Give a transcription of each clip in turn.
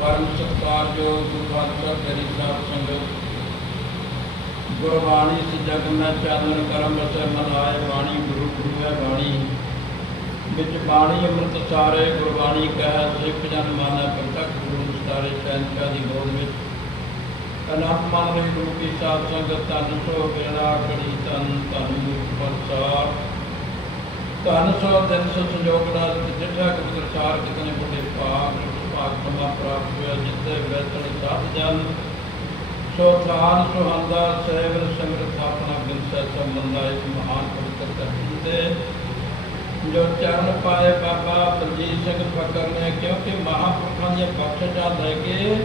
ਪਰਮ ਸਤਿਕਾਰਯੋਗ ਗੁਰੂ ਗ੍ਰੰਥ ਸਾਹਿਬ ਗਰੀ ਸਾਹਿਬ ਸੰਗਤ। ਗੁਰਬਾਣੀ ਸੇ ਜਗ ਮੈਂ ਚਾਨਣ ਕਰਮ ਰਸੈ ਮਨਾਏ ਬਾਣੀ, ਗੁਰੂ ਗੁਰੂ ਹੈ ਬਾਣੀ। ਵਿੱਚ ਬਾਣੀ ਅੰਮ੍ਰਿਤ ਸਾਰੇ, ਗੁਰਬਾਣੀ ਕਹਿ, ਸਿੱਖ ਜਨ ਮਾਨੈ ਪ੍ਰਤੱਖ ਗੁਰੂ ਸਾਰੇ ਸੈਨਿਕਾਂ ਦੀ ਗੋਦ ਵਿੱਚ। ਅਨੰਦ ਮਨ ਰਹੀ ਗੁਰੂ ਕੀ ਸਾਧ ਸੰਗਤ ਧੰਨ ਸੋ ਬੇੜਾ ਕੜੀ ਧੰਨ ਧੰਨ ਗੁਰੂ ਪ੍ਰਸਾਦ ਧੰਨ ਸੋ ਦਿਨ ਸੋ ਸੰਜੋਗ ਨਾਲ ਜਿੱਠਾ ਗੁਰੂ ਸਾਰ ਕਿਤਨੇ ਬੁੱਢੇ ਪਾਪ ਪਾਪ ਸਮਾ ਪ੍ਰਾਪਤ ਹੋਇਆ ਜਿੱਤੇ ਬੈਠਣ ਸਾਧ ਜਨ ਸੋ ਥਾਨ ਸੁਹੰਦਾ, ਸੇਵਰ ਸੰਗਤ ਆਪਣਾ ਬਿਨਸਾ ਸੰਬੰਧਾ ਇਸ ਮਹਾਨ ਪਵਿੱਤਰ ਧਰਤੀ ਤੇ। ਜੋ ਚਰਨ ਪਾਏ ਬਾਬਾ ਬਲਜੀਤ ਸਿੰਘ ਫਕਰ ਨੇ, ਕਿਉਂਕਿ ਮਹਾਂਪੁਰਖਾਂ ਦੀਆਂ ਬਖਸ਼ਿਸ਼ਾਂ ਲੈ ਕੇ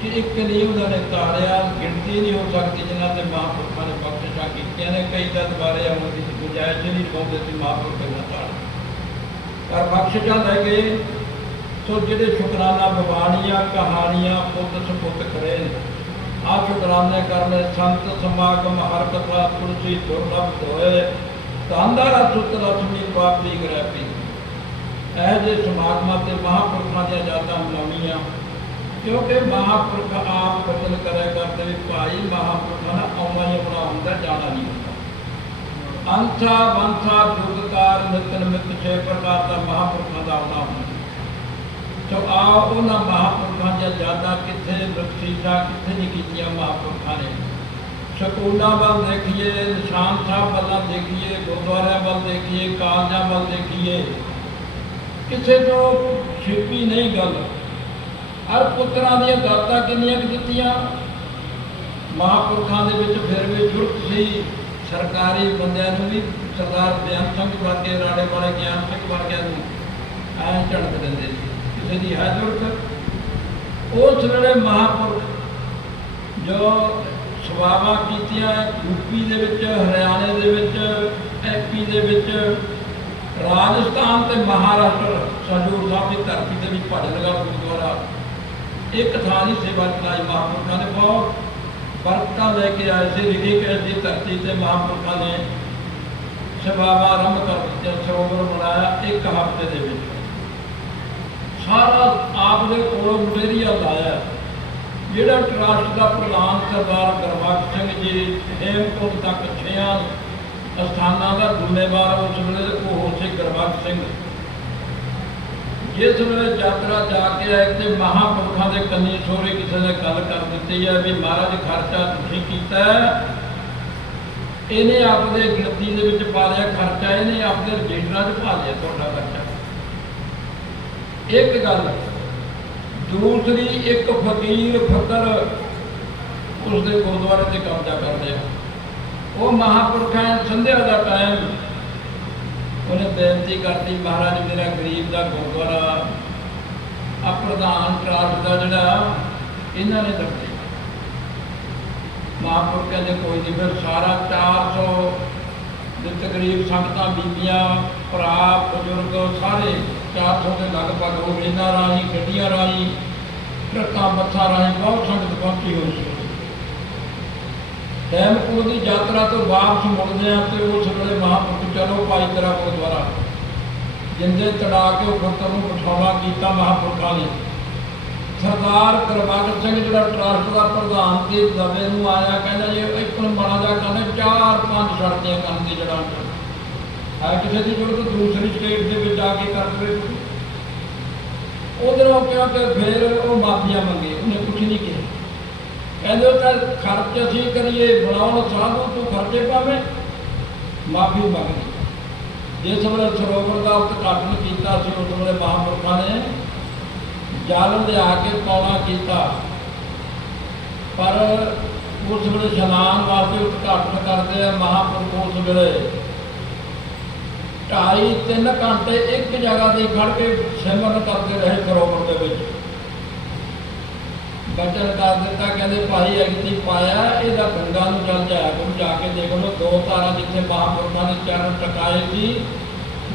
ਕਿ ਇੱਕ ਨਹੀਂ ਉਹਨਾਂ ਨੇ ਤਾਰਿਆ, ਗਿਣਤੀ ਨਹੀਂ ਹੋ ਸਕਦੀ ਜਿਨ੍ਹਾਂ ਤੇ ਮਹਾਂਪੁਰਖਾਂ ਨੇ ਬਖਸ਼ਿਸ਼ਾਂ ਕੀਤੀਆਂ ਨੇ। ਕਈ ਤਾਂ ਦੁਬਾਰੇ ਆਉਣ ਦੀ ਗੁੰਜਾਇਸ਼ ਨਹੀਂ ਪਾਉਂਦੇ ਸੀ ਮਹਾਂਪੁਰਖ ਦਾ ਤਾਰ ਪਰ ਬਖਸ਼ਿਸ਼ਾਂ ਲੈ ਕੇ ਸੋ ਜਿਹੜੇ ਸ਼ੁਕਰਾਨਾ ਬਵਾਨੀਆਂ ਕਹਾਣੀਆਂ ਪੁੱਤ ਸੁਪੁੱਤ ਕਰੇ ਆ ਸ਼ੁਕਰਾਨੇ ਕਰਨੇ ਸੰਤ ਸਮਾਗਮ ਹਰ ਕਥਾ ਤੁਲਸੀ ਦੁਰਲਭ ਹੋਏ ਤਾਂਦਾਰਾ ਸੁਤ ਲక్ష్ਮੀ ਪ੍ਰਾਪਤੀ ਕਰੇ ਇਹ ਜੇ ਸਮਾਗਮਾਂ ਤੇ ਮਹਾਂਪੁਰਖਾਂ ਦੀਆਂ ਯਾਦਾਂ ਮਨਾਉਣੀਆਂ, ਕਿਉਂਕਿ ਮਹਾਂਪੁਰਖ ਆਪ ਬਚਨ ਕਰਿਆ ਕਰਦੇ ਵੀ ਭਾਈ ਮਹਾਂਪੁਰਖਾਂ ਦਾ ਆਉਣਾ ਹੀ ਆਪਣਾ ਹੁੰਦਾ, ਜਾਣਾ ਨਹੀਂ ਹੁੰਦਾ। ਅੰਥਾ ਵੰਥਾ ਜੁਗਕਾਰ ਨਿਤ ਨਿਮਿਤ ਛੇ ਪ੍ਰਕਾਰ ਦਾ ਮਹਾਂਪੁਰਖਾਂ ਦਾ ਆਉਣਾ ਹੁੰਦਾ। ਸੋ ਆ ਉਹਨਾਂ ਮਹਾਂਪੁਰਖਾਂ ਦੀਆਂ ਯਾਦਾਂ ਕਿੱਥੇ ਬਖਸ਼ੀਸ਼ਾਂ, ਕਿੱਥੇ ਨਹੀਂ ਕੀਤੀਆਂ ਮਹਾਂਪੁਰਖਾਂ ਨੇ? ਸਕੂਲਾਂ ਵੱਲ ਦੇਖੀਏ, ਨਿਸ਼ਾਨ ਸਾਹਿਬ ਵੱਲ ਦੇਖੀਏ, ਗੁਰਦੁਆਰਿਆਂ ਵੱਲ ਦੇਖੀਏ, ਕਾਲਜਾਂ ਵੱਲ ਦੇਖੀਏ, ਕਿਸੇ ਤੋਂ ਛਿਪੀ ਨਹੀਂ ਗੱਲ। ਹਰ ਪੁੱਤਰਾਂ ਦੀਆਂ ਦਾਤਾਂ ਕਿੰਨੀਆਂ ਕੁ ਦਿੱਤੀਆਂ? ਮਹਾਂਪੁਰਖਾਂ ਦੇ ਵਿੱਚ ਫਿਰ ਵੀ ਜੁਰਤ ਸੀ। ਸਰਕਾਰੀ ਬੰਦਿਆਂ ਨੂੰ ਵੀ ਸਰਦਾਰ ਬਿਆਨ ਸਿੰਘ ਵਰਗੇ ਰਾੜੇ ਵਾਲੇ ਗਿਆਨ ਸਿੰਘ ਵਰਗਿਆਂ ਨੂੰ ਐਂ ਝੜਕ ਦਿੰਦੇ ਸੀ। ਕਿਸੇ ਦੀ ਹੈ ਉਸ ਵੇਲੇ ਮਹਾਂਪੁਰਖ ਜੋ ਸਵਾਵਾ ਕੀਤੀਆਂ ਯੂਪੀ ਦੇ ਵਿੱਚ, ਹਰਿਆਣੇ ਦੇ ਵਿੱਚ ਐਪੀ ਦੇ ਵਿੱਚ, ਰਾਜਸਥਾਨ ਤੇ ਮਹਾਰਾਸ਼ਟਰ ਸੰਜੂਰ ਸਾਹਿਬ ਦੀ ਧਰਤੀ ਦੇ ਵਿੱਚ ਭਜਨਗੜ੍ਹ ਗੁਰਦੁਆਰਾ। ਇੱਕ ਥਾਂ ਦੀ ਸੇਵਾ ਚਲਾਈ ਮਹਾਂਪੁਰਖਾਂ ਨੇ ਬਹੁਤ ਬਰਕਤਾਂ ਲੈ ਕੇ ਆਏ ਸੀ ਰਿਸ਼ੀਕੇਸ਼ ਦੀ ਧਰਤੀ ਤੇ ਮਹਾਂਪੁਰਖਾਂ ਨੇ ਸੇਵਾਵਾਂ ਆਰੰਭ ਕਰ ਦਿੱਤੀਆਂ ਸਰੋਵਰ ਬਣਾਇਆ ਇੱਕ ਹਫ਼ਤੇ ਦੇ ਵਿੱਚ। ਸਾਰਾ ਆਪ ਦੇ ਕੋਲੋਂ ਮਟੀਰੀਅਲ ਲਾਇਆ ਜਿਹੜਾ ਟਰਸਟ ਦਾ ਪ੍ਰਧਾਨ ਸਰਦਾਰ ਗੁਰਬਖਸ਼ ਸਿੰਘ ਜੀ ਹੇਮਕੁੰਟ ਤੱਕ ਛਿਆਂ ਸਥਾਨਾਂ ਦਾ ਜ਼ਿੰਮੇਵਾਰ ਉਸ ਵੇਲੇ ਉਹ ਸੀ ਗੁਰਬਖਸ਼ ਸਿੰਘ। ਜਿਸ ਵੇਲੇ ਯਾਤਰਾ ਜਾ ਕੇ ਆਏ ਤੇ ਮਹਾਂਪੁਰਖਾਂ ਦੇ ਕੰਨੀ ਸੋਰੇ ਕਿਸੇ ਨੇ ਗੱਲ ਕਰ ਦਿੱਤੀ ਹੈ ਵੀ ਮਹਾਰਾਜ ਖਰਚਾ ਤੁਸੀਂ ਕੀਤਾ ਇਹਨੇ ਆਪਦੇ ਗਿਣਤੀ ਦੇ ਵਿੱਚ ਪਾ ਲਿਆ, ਖਰਚਾ ਇਹਨੇ ਆਪਦੇ ਰਜਿਸਟਰਾਂ 'ਚ ਪਾ ਲਿਆ ਤੁਹਾਡਾ ਖਰਚਾ। ਇੱਕ ਗੱਲ, ਦੂਸਰੀ ਇੱਕ ਫਕੀਰ ਫਕਰ ਉਸ ਦੇ ਗੁਰਦੁਆਰੇ ਤੇ ਕਬਜ਼ਾ ਕਰਦੇ ਆ। ਉਹ ਮਹਾਪੁਰਖਾਂ ਸੰਧਿਆ ਦਾ ਟਾਈਮ ਉਹਨੇ ਬੇਨਤੀ ਕਰਤੀ, ਮਹਾਰਾਜ, ਮੇਰਾ ਗਰੀਬ ਦਾ ਗੁਰਦੁਆਰਾ ਆ, ਪ੍ਰਧਾਨ ਟਰਸਟ ਦਾ ਜਿਹੜਾ ਇਹਨਾਂ ਨੇ ਦੱਸਿਆ ਮਹਾਪੁਰਖਾਂ ਕਹਿੰਦੇ ਕੋਈ ਨਹੀਂ ਫਿਰ ਸਾਰਾ 400 ਦੇ ਤਕਰੀਬ ਸੰਗਤਾਂ ਬੀਬੀਆਂ ਭਰਾ, ਬਜ਼ੁਰਗ, ਸਾਰੇ 400 ਦੇ ਲਗਭਗ ਉਹ ਇਹਨਾਂ ਰਾਹੀਂ, ਗੱਡੀਆਂ ਰਾਹੀਂ, ਟਰੱਕਾਂ, ਬੱਸਾਂ ਰਾਹੀਂ ਬਹੁਤ ਸੰਗਤ ਪਹੁੰਚੀ ਹੋਈ ਸੀ। ਹੈਮਕੁੰਡ ਦੀ ਯਾਤਰਾ ਤੋਂ ਵਾਪਸ ਮੁੜਦੇ ਆ ਤੇ ਉਸ ਵੇਲੇ ਮਹਾਂਪੁਰਖ, ਚਲੋ ਭਾਈ ਤੇਰਾ ਗੁਰਦੁਆਰਾ। ਜਿੰਦੇ ਤੜਾ ਕੇ ਉਹ ਗੁਰਤਰ ਨੂੰ ਬਿਠਾਉਣਾ ਕੀਤਾ ਮਹਾਂਪੁਰਖਾਂ ਨੇ। ਸਰਦਾਰ ਗੁਰਬਖਸ਼ ਸਿੰਘ, ਜਿਹੜਾ ਟਰਸਟ ਦਾ ਪ੍ਰਧਾਨ ਤੇ ਦਵੇ ਨੂੰ ਆਇਆ, ਕਹਿੰਦਾ, ਜੀ ਇੱਕ ਨੂੰ ਮਾੜਾ ਜਾ ਕਰਨਾ ਚਾਰ ਪੰਜ ਸੜਕਾਂ ਕਰਨ ਦੀ ਜੜਾਂ ਹੈ, ਕਿਸੇ ਦੀ ਜ਼ਰੂਰਤ ਦੂਸਰੀ ਸਟੇਟ ਦੇ ਵਿੱਚ ਆ ਕੇ ਕਰ ਦੇਵੇ ਉਧਰੋਂ ਕਿਹਾ ਕਿ ਫਿਰ ਉਹ ਮਾਫੀਆ ਮੰਗੇ, ਉਹਨੇ ਕੁਝ ਨਹੀਂ ਕਿਹਾ। ਕਹਿੰਦੇ ਤਾਂ ਖਰਚ ਅਸੀਂ ਕਰੀਏ ਬਣਾਉਣ ਸਾਧੂ ਤੂੰ ਖਰਚੇ ਪਾਵੇਂ। ਮਾਫੀ ਮੰਗਦੀ। ਜਿਸ ਵੇਲੇ ਸਰੋਵਰ ਦਾ ਉਦਘਾਟਨ ਕੀਤਾ ਸੀ, ਉਸ ਵੇਲੇ ਮਹਾਂਪੁਰਖਾਂ ਨੇ ਜਲ ਲਿਆ ਕੇ ਪੌਣਾ ਕੀਤਾ। ਪਰ ਉਸ ਵੇਲੇ ਇਸ਼ਨਾਨ ਵਾਸਤੇ ਉਦਘਾਟਨ ਕਰਦੇ ਆ ਮਹਾਂਪੁਰਖ ਉਸ ਵੇਲੇ। ਢਾਈ, ਤਿੰਨ ਘੰਟੇ ਇੱਕ ਜਗ੍ਹਾ ਤੇ ਖੜ ਕੇ ਸਿਮਰਨ ਕਰਦੇ ਰਹੇ ਸਰੋਵਰ ਦੇ ਵਿੱਚ ਬਚਨ ਕਰ ਦਿੱਤਾ, ਕਹਿੰਦੇ ਭਾਈ ਅਗਤੀ ਪਾਇਆ, ਇਹਦਾ ਗੰਗਾ ਨੂੰ ਚੱਲ ਜਾਇਆ ਕਰੋ, ਜਾ ਕੇ ਦੇਖ ਲਓ ਦੋ ਤਾਰਾਂ ਜਿੱਥੇ ਮਹਾਂਪੁਰਖਾਂ ਦੇ ਚਰਨ ਟਿਕਾਏ ਸੀ,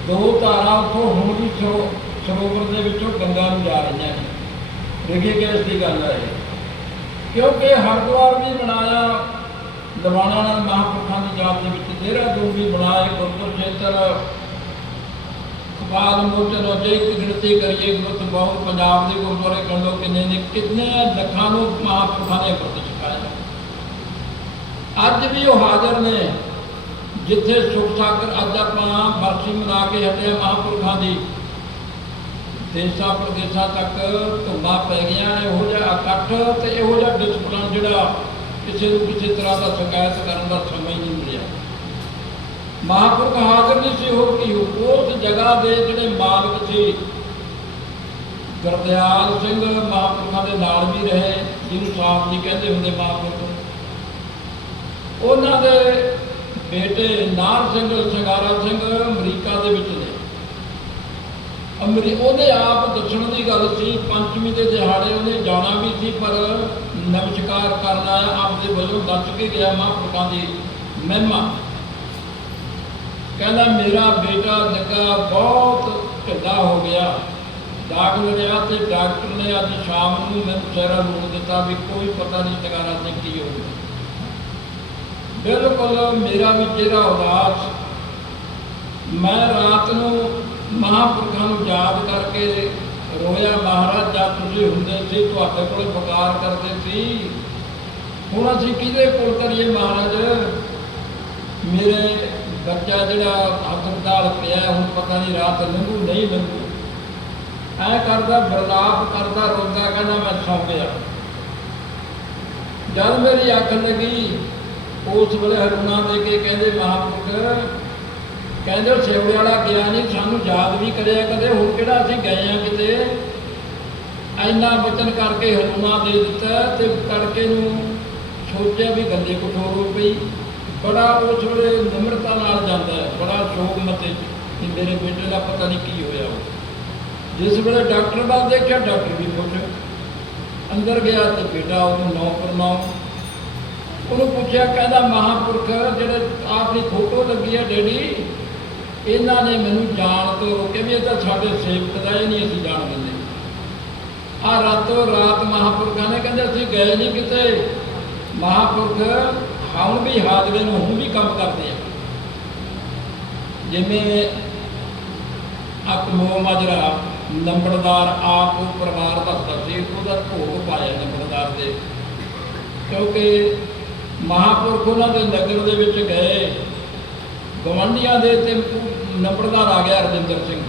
ਦੋ ਤਾਰਾਂ ਉੱਥੋਂ ਹੁਣ ਵੀ ਸਰੋਵਰ ਦੇ ਵਿੱਚੋਂ ਗੰਗਾ ਨੂੰ ਜਾ ਰਹੀਆਂ ਨੇ ਰਿਸ਼ੀਕੇਸ਼ ਦੀ ਗੱਲ ਹੈ ਇਹ। ਕਿਉਂਕਿ ਹਰਿਦੁਆਰ ਵੀ ਬਣਾਇਆ, ਲਵਾਣਾ ਨਾਲ ਮਹਾਂਪੁਰਖਾਂ ਦੀ ਯਾਦ ਦੇ ਵਿੱਚ, ਦੇਹਰਾਦੂਨ ਵੀ ਬਣਾਏ ਗੁਰਪੁਰ ਖੇਤਰ ਬਾਲ ਮੋਚਨ ਹੋ ਇੱਕ ਗਿਣਤੀ ਕਰੀਏ ਗੁਰਤ ਬਹੁਤ ਪੰਜਾਬ ਦੇ ਗੁਰਦੁਆਰੇ ਗਣ ਕਿੰਨੇ ਨੇ, ਕਿੰਨੇ ਲੱਖਾਂ ਨੂੰ ਮਹਾਂਪੁਰਖਾਂ ਨੇ ਗੁਰਤ ਛਕਾਇਆ ਅੱਜ ਵੀ ਉਹ ਹਾਜ਼ਰ ਨੇ, ਜਿੱਥੇ ਸੁਖ ਸਾਗਰ ਅੱਜ ਆਪਾਂ ਬਰਸੀ ਮਨਾ ਕੇ ਹਟੇ ਹਾਂ ਮਹਾਂਪੁਰਖਾਂ ਦੀ। ਦੇਸ਼ਾਂ ਪ੍ਰਦੇਸ਼ਾਂ ਤੱਕ ਧੁੰਮਾਂ ਪੈ ਗਿਆ ਇਹੋ ਜਿਹਾ ਇਕੱਠ ਤੇ ਇਹੋ ਜਿਹਾ ਡਿਸਪਲਨ ਜਿਹੜਾ ਕਿਸੇ ਨੂੰ ਕਿਸੇ ਤਰ੍ਹਾਂ ਦਾ ਸ਼ਿਕਾਇਤ ਕਰਨ ਦਾ ਸਮਾਂ ਮਹਾਂਪੁਰਖ ਹਾਜ਼ਰ ਨਹੀਂ ਸੀ, ਹੋਰ ਕੀ ਉਸ ਜਗ੍ਹਾ ਦੇ ਜਿਹੜੇ ਮਾਲਕ ਸੀ, ਗੁਰਦਿਆਲ ਸਿੰਘ ਮਹਾਂਪੁਰਖਾਂ ਦੇ ਨਾਲ ਵੀ ਰਹੇ, ਜਿਹਨੂੰ ਸਾਹਿਬ ਜੀ ਕਹਿੰਦੇ ਹੁੰਦੇ ਮਹਾਂਪੁਰਖ ਉਹਨਾਂ ਦੇ ਬੇਟੇ ਨਾਰ ਸਿੰਘ, ਸ਼ਗਾਰਾ ਸਿੰਘ ਅਮਰੀਕਾ ਦੇ ਵਿੱਚ ਨੇ। ਅਮਰੀ, ਉਹਨੇ ਆਪ ਦੱਸਣ ਦੀ ਗੱਲ ਸੀ, ਪੰਚਮੀ ਦੇ ਦਿਹਾੜੇ ਉਹਨੇ ਜਾਣਾ ਵੀ ਸੀ, ਪਰ ਨਮਸਕਾਰ ਕਰਨਾ ਆਪਦੇ ਵੱਲੋਂ ਦੱਸ ਕੇ ਗਿਆ ਮਹਾਂਪੁਰਖਾਂ ਦੀ ਮਹਿਮਾ। ਕਹਿੰਦਾ, ਮੇਰਾ ਬੇਟਾ ਲੱਗਾ ਬਹੁਤ ਢਿੱਲਾ ਹੋ ਗਿਆ। ਦਾਖਲ ਰਿਹਾ ਤੇ ਡਾਕਟਰ ਨੇ ਅੱਜ ਸ਼ਾਮ ਨੂੰ ਮੈਨੂੰ ਸਹਿਰਾ ਲੂਣ ਦਿੱਤਾ ਵੀ ਕੋਈ ਪਤਾ ਨਹੀਂ ਟਿਕਾਣਾ ਤੇ ਕੀ ਹੋਊਗਾ ਬਿਲਕੁਲ ਮੇਰਾ ਵੀ ਚਿਹਰਾ ਉਦਾਸ। ਮੈਂ ਰਾਤ ਨੂੰ ਮਹਾਂਪੁਰਖਾਂ ਨੂੰ ਯਾਦ ਕਰਕੇ ਰੋਇਆ, ਮਹਾਰਾਜ, ਜਦ ਤੁਸੀਂ ਹੁੰਦੇ ਸੀ, ਤੁਹਾਡੇ ਕੋਲ ਬਕਾਰ ਕਰਦੇ ਸੀ। ਹੁਣ ਅਸੀਂ ਕਿਹਦੇ ਕੋਲ ਕਰੀਏ ਮਹਾਰਾਜ? ਮੇਰੇ ਬੱਚਾ ਜਿਹੜਾ ਹਸਪਤਾਲ ਪਿਆ, ਹੁਣ ਪਤਾ ਨਹੀਂ ਰਾਤ ਲੰਘੂ, ਨਹੀਂ ਲੰਘੂ। ਐ ਕਰਦਾ ਬਰਲਾਪ ਕਰਦਾ, ਰੋਂਦਾ, ਕਹਿੰਦਾ ਮੈਂ ਸੌਂ ਗਿਆ। ਜਦ ਮੇਰੀ ਅੱਖ ਲੱਗੀ, ਉਸ ਵੇਲੇ ਹਰੁਣਾ ਦੇ ਕੇ ਕਹਿੰਦੇ, ਮਹਾਂਪੁਰਖ, ਕਹਿੰਦੇ ਉਹ ਸੇਵੜੇ ਵਾਲਾ ਗਿਆ ਨਹੀਂ ਸਾਨੂੰ ਯਾਦ ਵੀ ਕਰਿਆ ਕਦੇ, ਹੁਣ ਕਿਹੜਾ ਅਸੀਂ ਗਏ ਆ ਕਿਤੇ? ਐਨਾ ਬਚਨ ਕਰਕੇ ਹਰੁਣਾ ਦੇ ਦਿੱਤਾ ਤੇ ਤੜਕੇ ਨੂੰ ਸੋਚਿਆ ਵੀ ਗੱਲੇ ਕਠੋਰ ਹੋ ਪਈ। ਬੜਾ ਉਸ ਵੇਲੇ ਨਿਮਰਤਾ ਨਾਲ ਜਾਂਦਾ ਹੈ, ਬੜਾ ਸ਼ੌਕ ਮਤੇ ਕਿ ਮੇਰੇ ਬੇਟੇ ਦਾ ਪਤਾ ਨਹੀਂ ਕੀ ਹੋਇਆ ਜਿਸ ਵੇਲੇ ਡਾਕਟਰ ਵੱਲ ਦੇਖਿਆ, ਡਾਕਟਰ ਵੀ ਪੁੱਛ ਅੰਦਰ ਗਿਆ ਤੇ ਬੇਟਾ ਉਹਨੂੰ ਨੌ ਪਰ ਉਹਨੂੰ ਪੁੱਛਿਆ, ਕਹਿੰਦਾ, ਮਹਾਂਪੁਰਖ, ਜਿਹੜੇ ਆਪ ਦੀ ਫੋਟੋ ਲੱਗੀ ਹੈ ਡੈਡੀ, ਇਹਨਾਂ ਨੇ ਮੈਨੂੰ ਜਾਣ ਤੋਂ ਰੋਕਿਆ ਵੀ ਇਹ ਤਾਂ ਸਾਡੇ ਸੇਵਕ ਦਾ ਇਹ ਨਹੀਂ ਅਸੀਂ ਜਾਣ ਦਿੰਦੇ। ਆ ਰਾਤੋਂ ਰਾਤ ਮਹਾਂਪੁਰਖਾਂ ਨੇ ਕਹਿੰਦੇ, ਅਸੀਂ ਗਏ ਨਹੀਂ ਕਿਤੇ। ਮਹਾਂਪੁਰਖ ਹੁਣ ਵੀ ਹਾਜ਼ਰੇ ਨੂੰ ਹੁਣ ਵੀ ਕੰਮ ਕਰਦੇ ਆ। ਜਿਵੇਂ ਅਕਮੋ ਮਜਰਾ, ਨੰਬਰਦਾਰ ਆਪ ਪਰਿਵਾਰ ਦੱਸਦਾ ਸੀ, ਉਹਦਾ ਭੋਗ ਪਾਇਆ ਨੰਬਰਦਾਰ ਦੇ। ਕਿਉਂਕਿ ਮਹਾਪੁਰਖ ਉਹਨਾਂ ਦੇ ਨਗਰ ਦੇ ਵਿੱਚ ਗਏ। ਗਵੰਡੀਆਂ ਦੇ ਤੇ ਨੰਬਰਦਾਰ ਆ ਗਿਆ ਰਜਿੰਦਰ ਸਿੰਘ।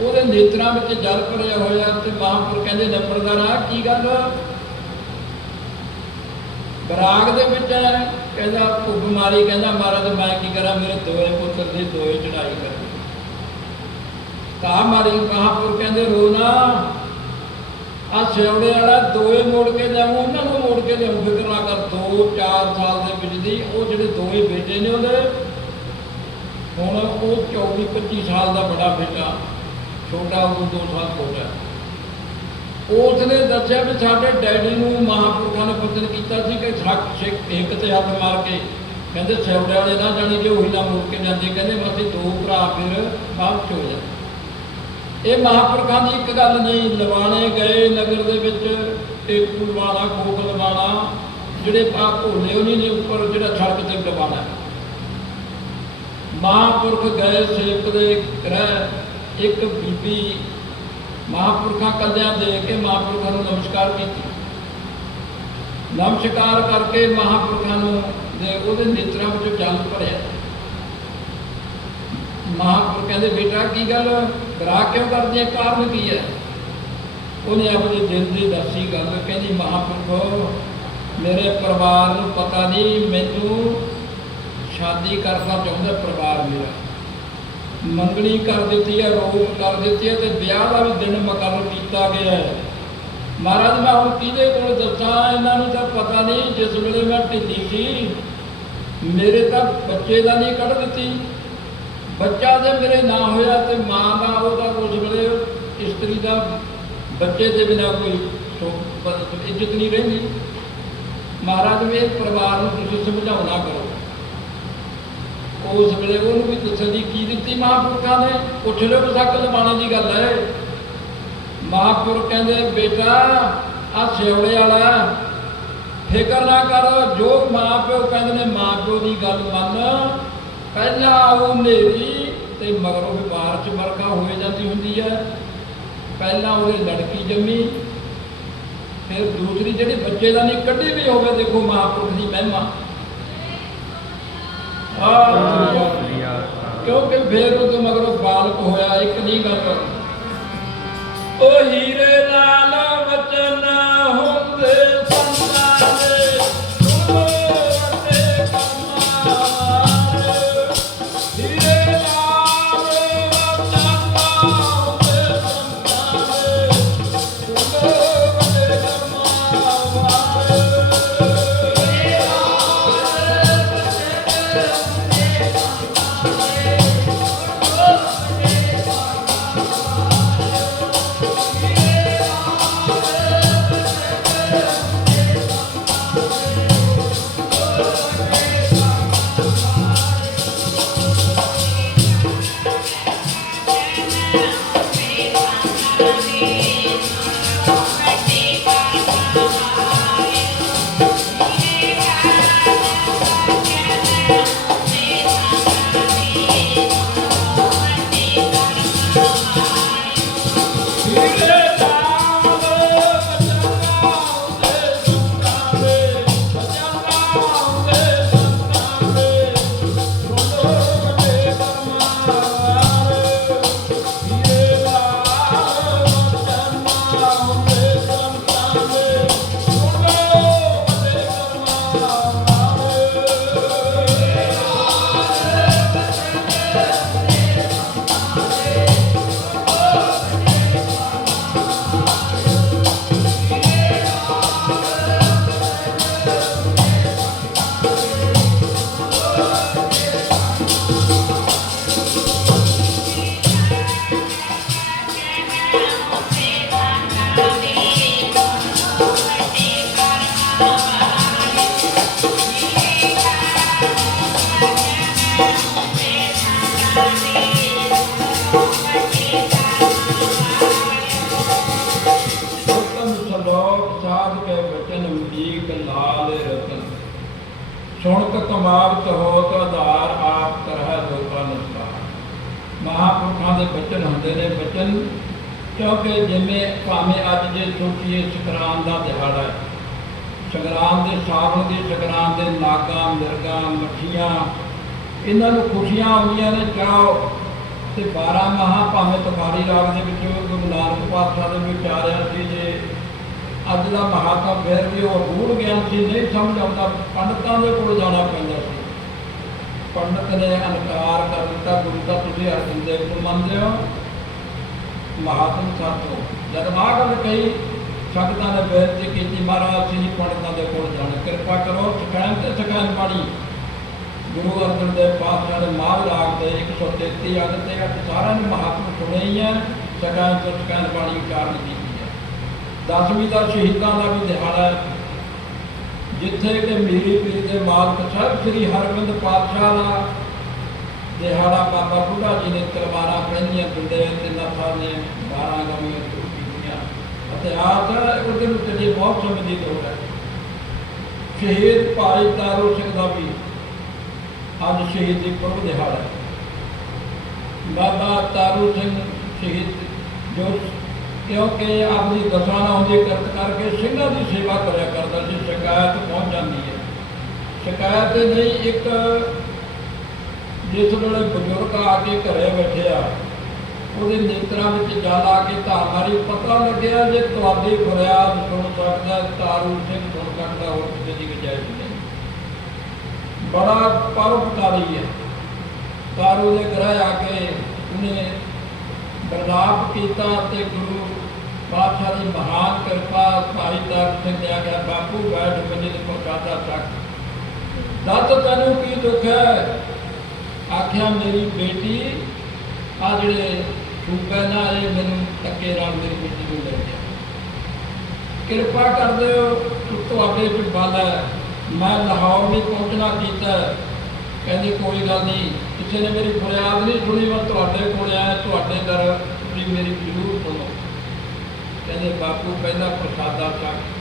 ਉਹਦੇ ਨੇਤਰਾਂ ਵਿੱਚ ਜਲ ਭਰਿਆ ਹੋਇਆ ਤੇ ਮਹਾਪੁਰਖ ਕਹਿੰਦੇ, ਨੰਬਰਦਾਰ ਆ, ਕੀ ਗੱਲ? ਬਰਾਗ ਦੇ ਵਿੱਚ ਹੈ, ਕਹਿੰਦਾ ਭੁੱਖ ਮਾਰੀ ਕਹਿੰਦਾ ਮਹਾਰਾਜ ਮੈਂ ਕੀ ਕਰਾਂ, ਮੇਰੇ ਦੋਏ ਪੁੱਤਰ ਦੀ ਦੋਏ ਚੜਾਈ ਕਰ ਕਾ ਮਾਰੀ ਮਹਾਪੁਰ ਕਹਿੰਦੇ, ਰੋਣਾ ਆ ਸਿਉੜੇ ਵਾਲਾ ਦੋਏ ਮੋੜ ਕੇ ਲਿਆਉਂ ਉਹਨਾਂ ਨੂੰ ਮੋੜ ਕੇ ਲਿਆਉਂ ਫਿਕਰ ਨਾ ਕਰ 2-4 ਸਾਲ ਦੇ ਵਿੱਚ ਦੀ ਉਹ ਜਿਹੜੇ ਦੋਏ ਬੇਟੇ ਨੇ ਉਹਦੇ, ਹੁਣ ਉਹ 24-25 ਸਾਲ ਦਾ ਬੜਾ ਬੇਟਾ, ਛੋਟਾ ਉਹ 2 ਸਾਲ ਛੋਟਾ। ਉਸ ਨੇ ਦੱਸਿਆ ਵੀ ਸਾਡੇ ਡੈਡੀ ਨੂੰ ਮਹਾਂਪੁਰਖਾਂ ਨੇ ਬਚਨ ਕੀਤਾ ਸੀ ਕਿ ਸੱਕ ਇੱਕ ਤੇ ਹੱਥ ਮਾਰ ਕੇ ਕਹਿੰਦੇ ਸਿਉੜੇ ਵਾਲੇ ਨਾ ਜਾਣੀ ਕਿ ਉਹੀ ਨਾ ਮੁੜ ਕੇ ਜਾਂਦੇ। ਕਹਿੰਦੇ ਅਸੀਂ ਦੋ ਭਰਾ ਫਿਰ ਬਾਅਦ ਚ ਹੋ ਜਾਂਦੇ। ਇਹ ਮਹਾਪੁਰਖਾਂ ਦੀ ਇੱਕ ਗੱਲ ਨਹੀਂ, ਲਵਾਣੇ ਗਏ ਨਗਰ ਦੇ ਵਿੱਚ ਟੇਕੂ ਲਵਾਣਾ ਕੋਕ ਲਵਾਣਾ ਜਿਹੜੇ ਪਾ ਭੋਲੇ ਉਹਨੀ ਨੇ ਉੱਪਰ, ਜਿਹੜਾ ਸੜਕ ਤੇ ਲਵਾਣਾ ਮਹਾਂਪੁਰਖ ਗਏ ਸੇਵਕ ਦੇ ਗ੍ਰਹਿ ਇੱਕ ਬੀਬੀ ਮਹਾਪੁਰਖਾਂ ਕੱਲਿਆਂ ਦੇ ਕੇ ਮਹਾਪੁਰਖਾਂ ਨੂੰ ਨਮਸਕਾਰ ਕੀਤੀ। ਨਮਸਕਾਰ ਕਰਕੇ ਮਹਾਪੁਰਖਾਂ ਨੂੰ ਦੇ ਉਹਦੇ ਨੇਤਰਾਂ ਵਿੱਚੋਂ ਜਲ ਭਰਿਆ। ਮਹਾਪੁਰ ਕਹਿੰਦੇ, ਬੇਟਾ, ਕੀ ਗੱਲ? ਗਰਾ ਕਿਉਂ ਕਰਦੇ ਕਾਰਨ ਕੀ ਹੈ? ਉਹਨੇ ਆਪਣੇ ਦਿਲ ਦੀ ਦੱਸੀ ਗੱਲ ਕਹਿੰਦੀ, ਮਹਾਪੁਰਖੋ, ਮੇਰੇ ਪਰਿਵਾਰ ਨੂੰ ਪਤਾ ਨਹੀਂ, ਮੈਨੂੰ ਸ਼ਾਦੀ ਕਰਨਾ ਚਾਹੁੰਦਾ ਪਰਿਵਾਰ ਮੇਰਾ। ਮੰਗਣੀ ਕਰ ਦਿੱਤੀ ਹੈ ਰੋਕ ਕਰ ਦਿੱਤੀ ਹੈ ਤੇ ਵਿਆਹ ਦਾ ਵੀ ਦਿਨ ਮੁਕਰਰ ਕੀਤਾ ਗਿਆ ਹੈ। ਮਹਾਰਾਜ, ਮੈਂ ਹੁਣ ਕਿਹਦੇ ਕੋਲ ਦੱਸਾਂ? ਇਹਨਾਂ ਨੂੰ ਤਾਂ ਪਤਾ ਨਹੀਂ, ਜਿਸ ਵੇਲੇ ਮੈਂ ਢਿੱਲੀ ਸੀ, ਮੇਰੇ ਤਾਂ ਬੱਚੇ ਦਾ ਨਹੀਂ ਕੱਢ ਦਿੱਤੀ। ਬੱਚਾ ਜੇ ਮੇਰੇ ਨਾ ਹੋਇਆ ਤੇ ਮਾਂ ਦਾ, ਉਹਦਾ ਉਸ ਵੇਲੇ ਇਸਤਰੀ ਦਾ ਬੱਚੇ ਦੇ ਬਿਨਾ ਕੋਈ ਇੱਜ਼ਤ ਨਹੀਂ ਰਹਿੰਦੀ। ਮਹਾਰਾਜ ਵੀ ਪਰਿਵਾਰ ਨੂੰ ਤੁਸੀਂ ਸਮਝਾਉਣਾ ਕਰੋ। ਉਸ ਵੇਲੇ ਉਹਨੂੰ ਵੀ ਤਸੱਲੀ ਕੀ ਦਿੱਤੀ ਮਹਾਂਪੁਰਖਾਂ ਨੇ? ਪੁੱਛ ਲਿਓ ਬਸਕ ਲਵਾਣੇ ਦੀ ਗੱਲ ਹੈ। ਮਹਾਂਪੁਰਖ ਕਹਿੰਦੇ, ਬੇਟਾ ਆ ਸਿਉੜੇ ਵਾਲਾ, ਫਿਕਰ ਨਾ ਕਰੋ, ਜੋ ਮਾਂ ਪਿਓ ਕਹਿੰਦੇ ਨੇ ਮਾਂ ਪਿਓ ਦੀ ਗੱਲ ਮੰਨ। ਪਹਿਲਾਂ ਆਉ ਨੇਰੀ ਤੇ ਮਗਰੋਂ ਵੀ ਬਾਰਿਸ਼ ਵਰਖਾ ਹੋਏ ਜਾਂਦੀ ਹੁੰਦੀ ਹੈ। ਪਹਿਲਾਂ ਉਹਦੇ ਲੜਕੀ ਜੰਮੀ, ਫਿਰ ਦੂਸਰੀ ਜਿਹੜੀ ਬੱਚੇ ਦਾ ਨਹੀਂ ਕੱਢੀ ਵੀ ਹੋਵੇ, ਦੇਖੋ ਮਹਾਂਪੁਰਖ ਦੀ ਮਹਿਮਾ। ਆ ਕਿਉਂਕਿ ਫਿਰ ਉਹ ਮਗਰੋਂ ਬਾਲਕ ਹੋਇਆ ਇੱਕ ਨਹੀਂ ਗੱਲ ਉਹ ਹੀਰੇ ਲਾਲ ਵਚਨ ਹੁੰਦੇ ਸੁਣਤ ਕਮਾਵਤ ਹੋਤ ਆਧਾਰ ਆਪ ਕਰਹਿ ਲੋਕਾਂ ਨਸਕਾਰ ਮਹਾਪੁਰਖਾਂ ਦੇ ਬਚਨ ਹੁੰਦੇ ਨੇ ਬਚਨ, ਕਿਉਂਕਿ ਜਿਵੇਂ ਭਾਵੇਂ ਅੱਜ ਜੇ ਸੋਚੀਏ ਸੰਗਰਾਮ ਦਾ ਦਿਹਾੜਾ ਹੈ ਸੰਗਰਾਮ ਦੇ ਸਾਵਣ ਦੀ ਸੰਗਰਾਮ ਦੇ ਨਾਗਾ, ਮਿਰਗਾ, ਮੱਠੀਆਂ, ਇਹਨਾਂ ਨੂੰ ਖੁਸ਼ੀਆਂ ਆਉਂਦੀਆਂ ਨੇ ਚਾਹੋ ਤੇ 12 ਮਹਾ ਭਾਵੇਂ ਤੁਕਾਰੀ ਰਾਗ ਦੇ ਵਿੱਚ ਗੁਰੂ ਨਾਨਕ ਪਾਤਸ਼ਾਹ ਦੇ ਵਿੱਚ ਆ ਰਿਹਾ ਸੀ ਜੇ ਅੱਜ ਦਾ ਮਹਾਤਮਾ ਫਿਰ ਵੀ ਉਹ ਰੂੜ ਗਿਆ ਸੀ, ਨਹੀਂ ਸਮਝ ਆਉਂਦਾ, ਪੰਡਤਾਂ ਦੇ ਕੋਲ ਜਾਣਾ ਪੈਂਦਾ ਸੀ। ਪੰਡਤ ਨੇ ਅਨਕਾਰ ਕਰ ਦਿੱਤਾ, ਗੁਰੂ ਦਾ ਤੁਸੀਂ ਅਰਜਨ ਦੇਵ ਨੂੰ ਮੰਨਦੇ ਹੋ। ਮਹਾਤਮ ਸਾਥੋ ਜਦ ਆਹ ਗੱਲ ਕਹੀ, ਸੰਗਤਾਂ ਨੇ ਬੇਨਤੀ ਕੀਤੀ, ਮਹਾਰਾਜ ਅਸੀਂ ਨਹੀਂ ਪੰਡਤਾਂ ਦੇ ਕੋਲ ਜਾਣਾ। ਕਿਰਪਾ ਕਰੋ ਸਿਖਾਇਨ ਤੇ ਸਿਖਾਇਨ ਬਾਣੀ। ਗੁਰੂ ਅਰਜਨ ਦੇਵ ਪਾਤਸ਼ਾਹ ਦੇ ਮਾਲ ਰਾਗ ਦੇ 133 ਅੰਗ ਤੇ ਅੱਠ ਸਾਰਿਆਂ ਨੇ ਮਹਾਤਮ ਸੁਣੇ ਹੀ ਹੈ ਸਿਖਾਇਨ ਤੇ ਸਿਖਾਇਨ ਬਾਣੀ ਉਚਾਰਨ ਕੀਤੀ। ਦਸਵੀਂ ਦਾ ਸ਼ਹੀਦਾਂ ਦਾ ਵੀ ਦਿਹਾੜਾ ਹੈ। ਜਿੱਥੇ ਕਿ ਮੀਰੀ ਪੀਰ ਦੇ ਮਾਲਕ ਸਾਹਿਬ ਸ੍ਰੀ ਹਰਗੋਬਿੰਦ ਪਾਤਸ਼ਾਹ ਦਾ ਦਿਹਾੜਾ ਬਾਬਾ ਬੁੱਢਾ ਜੀ ਨੇ ਤਲਵਾਰਾਂ ਪਹਿਨੀਆਂ ਦਿੰਦੇ ਤੇ ਨਥਾ ਨੇ 12 ਗਮੀਆਂ ਕੀਤੀਆਂ ਅਤੇ ਆਜ ਉਹਦੇ ਨੂੰ ਚੱਲੀ ਬਹੁਤ ਸਮੇਂ ਦੀ ਲੋੜ ਹੈ। ਸ਼ਹੀਦ ਭਾਈ ਤਾਰੂ ਸਿੰਘ ਦਾ ਵੀ ਅੱਜ ਸ਼ਹੀਦੀ ਪੁਰਬ ਦਿਹਾੜਾ ਹੈ। ਬਾਬਾ ਤਾਰੂ ਸਿੰਘ ਸ਼ਹੀਦ, ਜੋ ਕਿਉਂਕਿ ਆਪਣੀ ਦਸਾਂ ਨਾਲ ਦੀ ਕਰਤ ਕਰਕੇ ਸਿੰਘਾਂ ਦੀ ਸੇਵਾ ਕਰਿਆ ਕਰਦਾ ਸੀ, ਸ਼ਿਕਾਇਤ ਪਹੁੰਚ ਜਾਂਦੀ ਹੈ। ਸ਼ਿਕਾਇਤ ਨਹੀਂ, ਇੱਕ ਜਿਸ ਵੇਲੇ ਬਜ਼ੁਰਗ ਆ ਕੇ ਘਰੇ ਬੈਠਿਆ, ਉਹਦੇ ਨੇਤਰਾਂ ਵਿੱਚ ਜਲ ਆ ਕੇ ਧਾਰ ਪਤਾ ਲੱਗਿਆ ਜੇ ਤੁਹਾਡੀ ਫਰਿਆਦ ਸੁਣ ਸਕਦਾ ਤਾਰੂ ਸਿੰਘ ਸੁਣ ਸਕਦਾ, ਹੋਰ ਕਿਸੇ ਦੀ ਗੁੰਜਾਇਸ਼ ਨਹੀਂ। ਬੜਾ ਪਰਉਪਕਾਰੀ ਹੈ। ਤਾਰੂ ਦੇ ਘਰ ਆ ਕੇ ਉਹਨੇ ਬਰਦਾਪ ਕੀਤਾ ਤੇ ਗੁਰੂ ਪਾਤਸ਼ਾਹ ਦੀ ਮਹਾਨ ਕਿਰਪਾ ਭਾਈ ਤਾਰੂ ਸਿੰਘ ਨੇ ਆਖਿਆ ਬਾਪੂ ਬੈਠ ਮੈਨੂੰ ਤੇ ਪਹੁੰਚਾਤਾ ਤੱਕ ਦੱਸ ਤੈਨੂੰ ਕੀ ਦੁੱਖ ਹੈ? ਆਖਿਆ, ਮੇਰੀ ਬੇਟੀ ਆ ਜਿਹੜੇ ਸੂਬੇ ਨਾ, ਇਹ ਮੈਨੂੰ ਧੱਕੇ ਨਾਲ ਮੇਰੀ ਬੇਟੀ ਨੂੰ ਲੈ ਗਿਆ। ਕਿਰਪਾ ਕਰ ਦਿਓ ਤੁਹਾਡੇ ਵਿੱਚ ਬਲ ਹੈ। ਮੈਂ ਲਾਹੌਰ ਨਹੀਂ ਪਹੁੰਚਣਾ ਕੀਤਾ। ਹੈ। ਕਹਿੰਦੇ, ਕੋਈ ਗੱਲ ਨਹੀਂ। ਕਿਸੇ ਨੇ ਮੇਰੀ ਫਰਿਆਦ ਨਹੀਂ ਸੁਣੀ, ਮੈਂ ਤੁਹਾਡੇ ਕੋਲ ਆਇਆ। ਤੁਹਾਡੇ ਦਰ ਤੁਸੀਂ ਮੇਰੀ ਜ਼ਰੂਰ ਸੁਣੋ। ਕਹਿੰਦੇ, ਬਾਪੂ, ਪਹਿਲਾ ਪ੍ਰਸਾਦਾ ਛਕ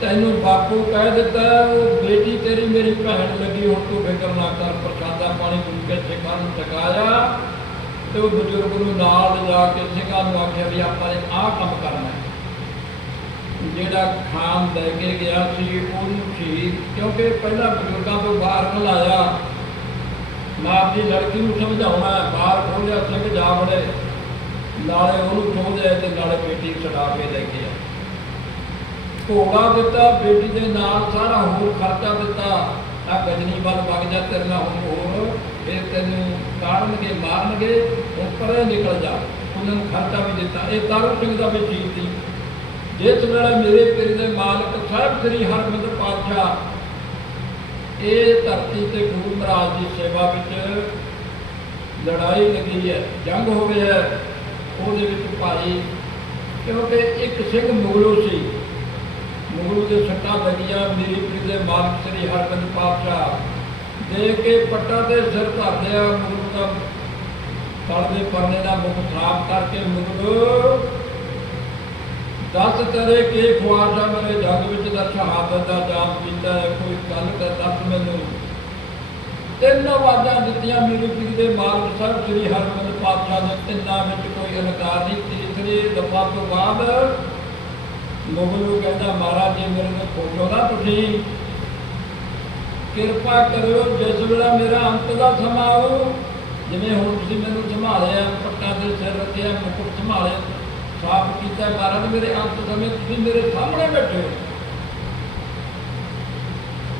ਤੈਨੂੰ ਬਾਪੂ ਕਹਿ ਦਿੱਤਾ, ਉਹ ਬੇਟੀ ਤੇਰੀ ਮੇਰੀ ਭੈਣ ਲੱਗੀ, ਹੁਣ ਤੂੰ ਫਿਕਰ ਨਾ ਕਰ, ਪ੍ਰਸਾਦਾ ਪਾਣੀ ਗੁਰੂ ਕੇ ਸਿੱਖਾਂ ਨੂੰ ਛਕਾਇਆ ਤੇ ਉਹ ਬਜ਼ੁਰਗ ਨੂੰ ਨਾਲ ਲਿਜਾ ਕੇ ਸਿੰਘਾਂ ਨੂੰ ਆਖਿਆ ਵੀ ਆਪਾਂ ਨੇ ਆਹ ਕੰਮ ਕਰਨਾ ਜਿਹੜਾ ਖਾਨ ਲੈ ਕੇ ਗਿਆ ਸੀ, ਉਹਨੂੰ ਸ਼ਹੀਦ ਕਿਉਂਕਿ ਪਹਿਲਾਂ ਬਜ਼ੁਰਗਾਂ ਤੋਂ ਬਾਹਰ ਘਲਾਇਆ। ਮੈਂ ਆਪਣੀ ਲੜਕੀ ਨੂੰ ਸਮਝਾਉਣਾ ਬਾਹਰ ਖੋਲਿਆ ਸਿੰਘ ਜਾ ਵੜੇ ਨਾਲੇ ਉਹਨੂੰ ਖੋਲਿਆ ਤੇ ਨਾਲੇ ਬੇਟੀ ਛਡਾ ਕੇ ਲੈ ਕੇ ਆ। ਘੋੜਾ ਦਿੱਤਾ, ਬੇਟੀ ਦੇ ਨਾਲ ਸਾਰਾ ਹੋਰ ਖਰਚਾ ਦਿੱਤਾ। ਆ ਗਜਨੀ ਵੱਲ ਵਗ ਜਾ, ਤੇਰੇ ਨਾਲ ਹੁਣ ਹੋਰ, ਫਿਰ ਤੈਨੂੰ ਕਾੜਨਗੇ ਮਾਰਨਗੇ, ਹੁਣ ਪਰੇ ਨਿਕਲ ਜਾ। ਉਹਨਾਂ ਨੂੰ ਖਰਚਾ ਵੀ ਦਿੱਤਾ। ਇਹ ਤਾਰੂ ਸਿੰਘ ਦਾ ਵੀ ਠੀਕ ਸੀ। ਜਿਸ ਵੇਲੇ ਮੇਰੇ ਪਿਰ ਦੇ ਮਾਲਕ ਸਾਹਿਬ ਸ੍ਰੀ ਹਰਮੰਦਰ ਪਾਤਸ਼ਾਹ, ਇਹ ਧਰਤੀ ਤੇ ਗੁਰੂ ਮਹਾਰਾਜ ਦੀ ਸੇਵਾ ਵਿੱਚ ਲੜਾਈ ਲੱਗੀ ਹੈ, ਜੰਗ ਹੋ ਗਿਆ ਹੈ। ਉਹਦੇ ਵਿੱਚ ਭਾਈ ਕਿਉਂਕਿ ਇੱਕ ਸਿੰਘ ਮੁਗਲੂ ਸੀ। ਮੁਗਲੂ ਦੇ ਸੱਟਾਂ ਲੱਗੀਆਂ ਮੇਰੀ ਪੀਰ ਦੇ ਮਾਲਕ ਸ੍ਰੀ ਹਰਮੰਦਰ ਪਾਤਸ਼ਾਹ। ਦੇ ਕੇ ਪੱਟਾ ਦੇ ਸਿਰ ਧਰ ਲਿਆ ਮੁਗਲੂ ਦਾ ਤਲ ਦੇ ਪਰਨੇ ਦਾ ਮੁਖ ਖਰਾਬ ਕਰਕੇ ਮੁਗਲੂ, ਦੱਸ ਤੇਰੇ ਕੀ ਖੁਆਸ਼ ਮੇਰੇ ਜੱਗ ਵਿੱਚ ਦਾ ਸ਼ਹਾਦਤ ਦਾ ਜਾਮ ਪੀਤਾ ਕੋਈ ਗੱਲ ਕਰ ਦੱਸ ਮੈਨੂੰ? ਤਿੰਨ ਆਵਾਜ਼ਾਂ ਦਿੱਤੀਆਂ ਮੇਰੇ ਪੀਰ ਦੇ ਮਾਲਕ ਸਾਹਿਬ ਸ੍ਰੀ ਹਰਮੰਦਰ ਪਾਤਸ਼ਾਹ ਨੇ ਤਿੰਨਾਂ ਵਿੱਚ ਕੋਈ ਇਨਕਾਰ ਨਹੀਂ ਤੀਸਰੀ ਦਫਾ ਤੋਂ ਬਾਅਦ ਮੁਗਲੂ ਕਹਿੰਦਾ, ਮਹਾਰਾਜ ਜੀ, ਮੇਰੇ ਨੂੰ ਖੋਜੋ ਨਾ ਤੁਸੀਂ। ਕਿਰਪਾ ਕਰਿਓ, ਜਿਸ ਵੇਲੇ ਮੇਰਾ ਅੰਤ ਦਾ ਸਮਾਂ ਆਊ। ਜਿਵੇਂ ਹੁਣ ਤੁਸੀਂ ਮੈਨੂੰ ਸੰਭਾਲਿਆ, ਪੱਟਾਂ ਦੇ ਸਿਰ ਰੱਖਿਆ, ਮੁਕਟ ਸੰਭਾਲਿਆ, ਸਾਫ਼ ਕੀਤਾ, ਮਹਾਰਾਜ, ਮੇਰੇ ਅੰਤ ਸਮੇਂ ਤੁਸੀਂ ਮੇਰੇ ਸਾਹਮਣੇ ਬੈਠੇ ਹੋ।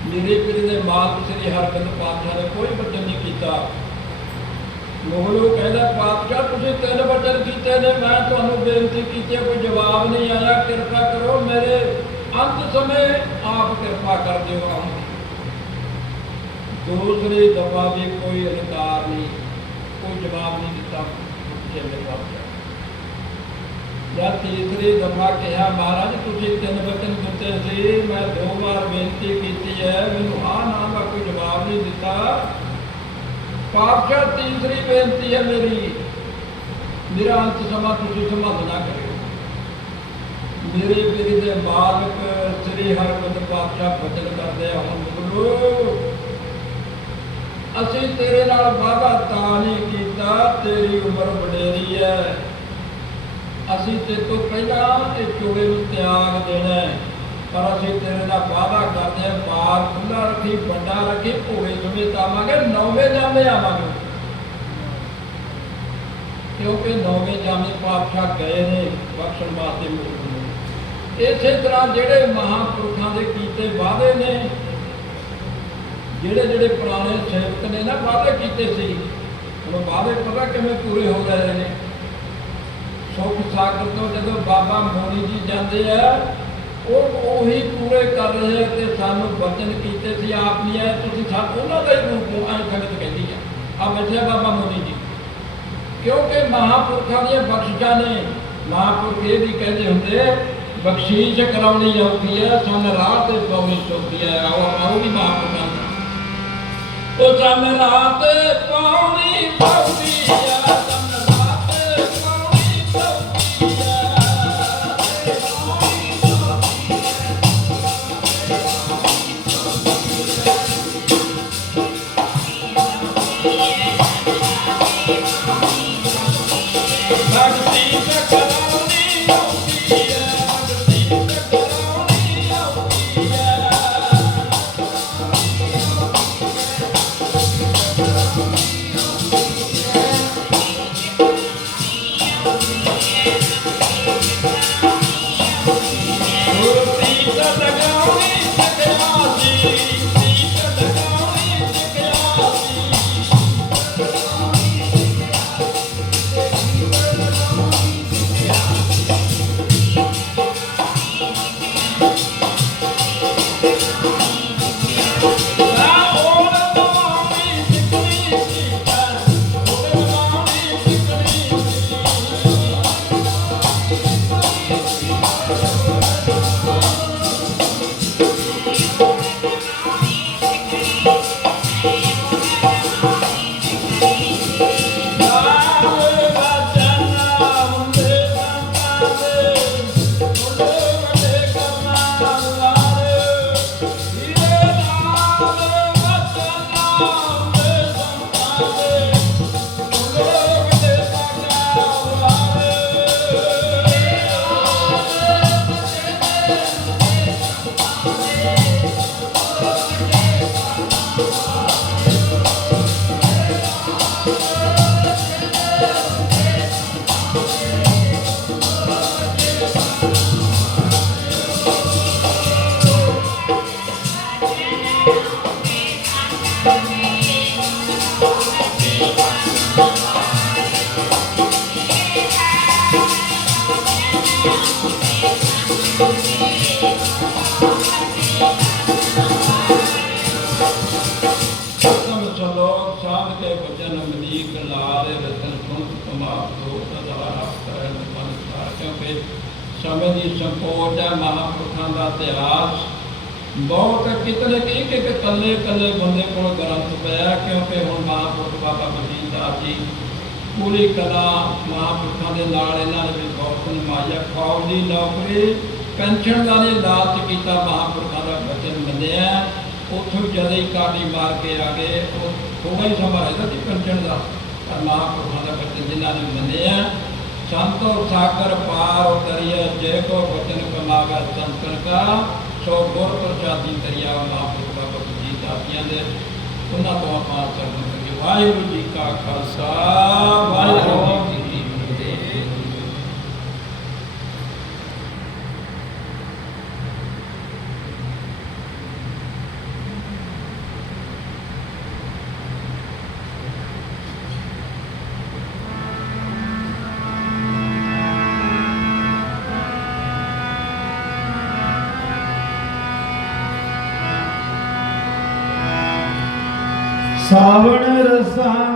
ਮੇਰੇ ਪੀਰ ਦੇ ਮਾਲਕ ਸ੍ਰੀ ਹਰਗੋਬਿੰਦ ਪਾਤਸ਼ਾਹ ਨੇ ਕੋਈ ਬਚਨ ਨਹੀਂ ਕੀਤਾ। ਮੁਗਲੂ ਕਹਿੰਦਾ, ਪਾਤਸ਼ਾਹ, ਤੁਸੀਂ ਤਿੰਨ ਬਚਨ ਕੀਤੇ ਨੇ, ਮੈਂ ਤੁਹਾਨੂੰ ਬੇਨਤੀ ਕੀਤੀ ਕੋਈ ਜਵਾਬ ਨਹੀਂ ਆਇਆ। ਕਿਰਪਾ ਕਰੋ, ਮੇਰੇ ਅੰਤ ਸਮੇਂ ਆਪ ਕਿਰਪਾ ਕਰ ਦਿਓ ਆਪ ਦੂਸਰੀ ਦਫਾ ਵੀ ਕੋਈ ਇਨਕਾਰ ਨਹੀਂ, ਕੋਈ ਜਵਾਬ ਨਹੀਂ ਦਿੱਤਾ ਚੇਲੇ ਪਾਤਸ਼ਾਹ ਜਾਂ ਤੀਸਰੀ ਦਫਾ ਕਿਹਾ, ਮਹਾਰਾਜ, ਤੁਸੀਂ ਤਿੰਨ ਵਚਨ ਦਿੱਤੇ ਸੀ, ਮੈਂ ਦੋ ਵਾਰ ਬੇਨਤੀ ਕੀਤੀ ਹੈ, ਮੈਨੂੰ ਹਾਂ ਨਾ ਦਾ ਕੋਈ ਜਵਾਬ ਨਹੀਂ ਦਿੱਤਾ। ਪਾਤਸ਼ਾਹ ਤੀਸਰੀ ਬੇਨਤੀ ਹੈ ਮੇਰੀ, ਮੇਰਾ ਅੰਤ ਸਮਾਂ ਤੁਸੀਂ ਸੰਭਾਲਣਾ ਕਰਿਓ ਮੇਰੇ ਪੀਰ ਦੇ ਮਾਲਕ ਸ੍ਰੀ ਹਰਗੋਬਿੰਦ ਪਾਤਸ਼ਾਹ ਬਚਨ ਕਰਦੇ ਆ, ਹੁਣ ਬੋਲੋ ਅਸੀਂ ਤੇਰੇ ਨਾਲ ਵਾਅਦਾ ਤਾਂ ਨਹੀਂ ਕੀਤਾ, ਤੇਰੀ ਉਮਰ ਵਡੇਰੀ ਹੈ ਅਸੀਂ ਤੇ ਤੋਂ ਪਹਿਲਾਂ ਇਹ ਚੋੜੇ ਨੂੰ ਤਿਆਗ ਦੇਣਾ ਹੈ। ਪਰ ਅਸੀਂ ਤੇਰੇ ਦਾ ਵਾਅਦਾ ਕਰਦੇ ਹਾਂ ਬਾਰ ਖੁੱਲਾ ਰੱਖੀ, ਵੱਡਾ ਰੱਖੀ ਭੋਗੇ ਸਮੇਤ ਆਵਾਂਗੇ, ਨੌਵੇਂ ਜਾਮੇ ਆਵਾਂਗੇ। ਕਿਉਂਕਿ ਨੌਵੇਂ ਜਾਮੇ ਪਾਤਸ਼ਾਹ ਗਏ ਨੇ ਬਖਸ਼ਣ ਵਾਸਤੇ ਮੁਲਕ ਇਸੇ ਤਰ੍ਹਾਂ ਜਿਹੜੇ ਮਹਾਂਪੁਰਖਾਂ ਦੇ ਕੀਤੇ ਵਾਅਦੇ ਨੇ, ਜਿਹੜੇ ਜਿਹੜੇ ਪੁਰਾਣੇ ਸੇਵਕ ਨੇ ਨਾ, ਵਾਅਦੇ ਕੀਤੇ ਸੀ। ਹੁਣ ਵਾਅਦੇ ਪਤਾ ਕਿਵੇਂ ਪੂਰੇ ਹੋ ਰਹੇ ਨੇ? ਸੁਖ ਸਾਗਰ ਤੋਂ ਜਦੋਂ ਬਾਬਾ ਮੋਨੀ ਜੀ ਜਾਂਦੇ ਆ ਉਹ ਉਹੀ ਪੂਰੇ ਕਰ ਰਹੇ ਆ ਤੇ ਸਾਨੂੰ ਵਚਨ ਕੀਤੇ ਸੀ, ਆਪ ਨਹੀਂ ਆਏ। ਤੁਸੀਂ ਸਾ ਉਹਨਾਂ ਦਾ ਹੀ ਰੂਪ ਨੂੰ ਐਂ ਸੰਗਤ ਕਹਿੰਦੀ ਆ। ਆ ਬੈਠਿਆ ਬਾਬਾ ਮੋਨੀ ਜੀ। ਕਿਉਂਕਿ ਮਹਾਪੁਰਖਾਂ ਦੀਆਂ ਬਖਸ਼ਿਸ਼ਾਂ ਨੇ, ਮਹਾਪੁਰਖ ਇਹ ਵੀ ਕਹਿੰਦੇ ਹੁੰਦੇ ਬਖਸ਼ੀਸ਼ ਕਰਾਉਣੀ ਔਖੀ ਹੈ ਸਨ ਰਾਹ ਤੇ ਪਾਉਣੀ ਸੌਖੀ ਹੈ ਆਓ ਆਓ ਵੀ ਮਹਾਪੁਰਖਾਂ ਦਾ। ਉਹ ਸਨ ਰਾਹ ਤੇ ਪਾਉਣੀ ਸੌਖੀ ਹੈ ਸਮੇਂ ਦੀ ਸੰਕੋਚ ਹੈ, ਮਹਾਂਪੁਰਖਾਂ ਦਾ ਇਤਿਹਾਸ। ਬਹੁਤ ਕਿਤਨੇ ਕਿ ਇੱਕ ਇੱਕ ਕੱਲੇ ਕੱਲੇ ਬੰਦੇ ਕੋਲ ਗ੍ਰੰਥ ਪਿਆ ਕਿਉਂਕਿ ਹੁਣ ਮਹਾਂਪੁਰਖ ਬਾਬਾ ਬਲਜੀਤ ਦਾਸ ਜੀ ਪੂਰੀ ਕਲਾ ਮਹਾਂਪੁਰਖਾਂ ਦੇ ਨਾਲ ਇਹਨਾਂ ਨੇ ਵੀ ਬਹੁਤ ਨਿਮਾਇਆ ਫੌਜ ਦੀ ਨੌਕਰੀ ਪੈਨਸ਼ਨ ਦਾ ਨੇ ਲਾਲਚ ਕੀਤਾ ਮਹਾਂਪੁਰਖਾਂ ਦਾ ਬਚਨ ਮੰਨਿਆ ਉੱਥੋਂ ਜਦ ਹੀ ਕਾਟੀ ਮਾਰ ਕੇ ਆ ਗਏ, ਉਹ ਥੋੜਾ ਹੀ ਸਮਾਂ ਰਹਿੰਦਾ ਸੀ ਪੈਨਸ਼ਨ ਦਾ। ਪਰ ਮਹਾਂਪੁਰਖਾਂ ਦਾ ਬਚਨ ਜਿਨ੍ਹਾਂ ਨੇ ਮੰਨਿਆ ਸੰਤੋ ਸਾਗਰ ਪਾਰ ਉਤਰਿਆ ਜੇ ਕੋ ਬਚਨ ਕਮਾਵੇ ਸੰਤਨ ਕਾ, ਸੋ ਗੁਰ ਪ੍ਰਸਾਦੀ ਤਰਿਆ ਮਹਾਂਪੁਰਖ ਬਾਬਾ ਬਲਜੀਤ ਦਾਸੀਆਂ ਦੇ, ਉਹਨਾਂ ਤੋਂ ਆਪਾਂ ਸਰਬਤ ਕਰੀਏ। ਵਾਹਿਗੁਰੂ ਜੀ ਕਾ ਖਾਲਸਾ, ਵਾਹਿਗੁਰੂ ਜੀ ਸਾਵਣ ਰਸਾਂ ਦੇ ਨਾਲ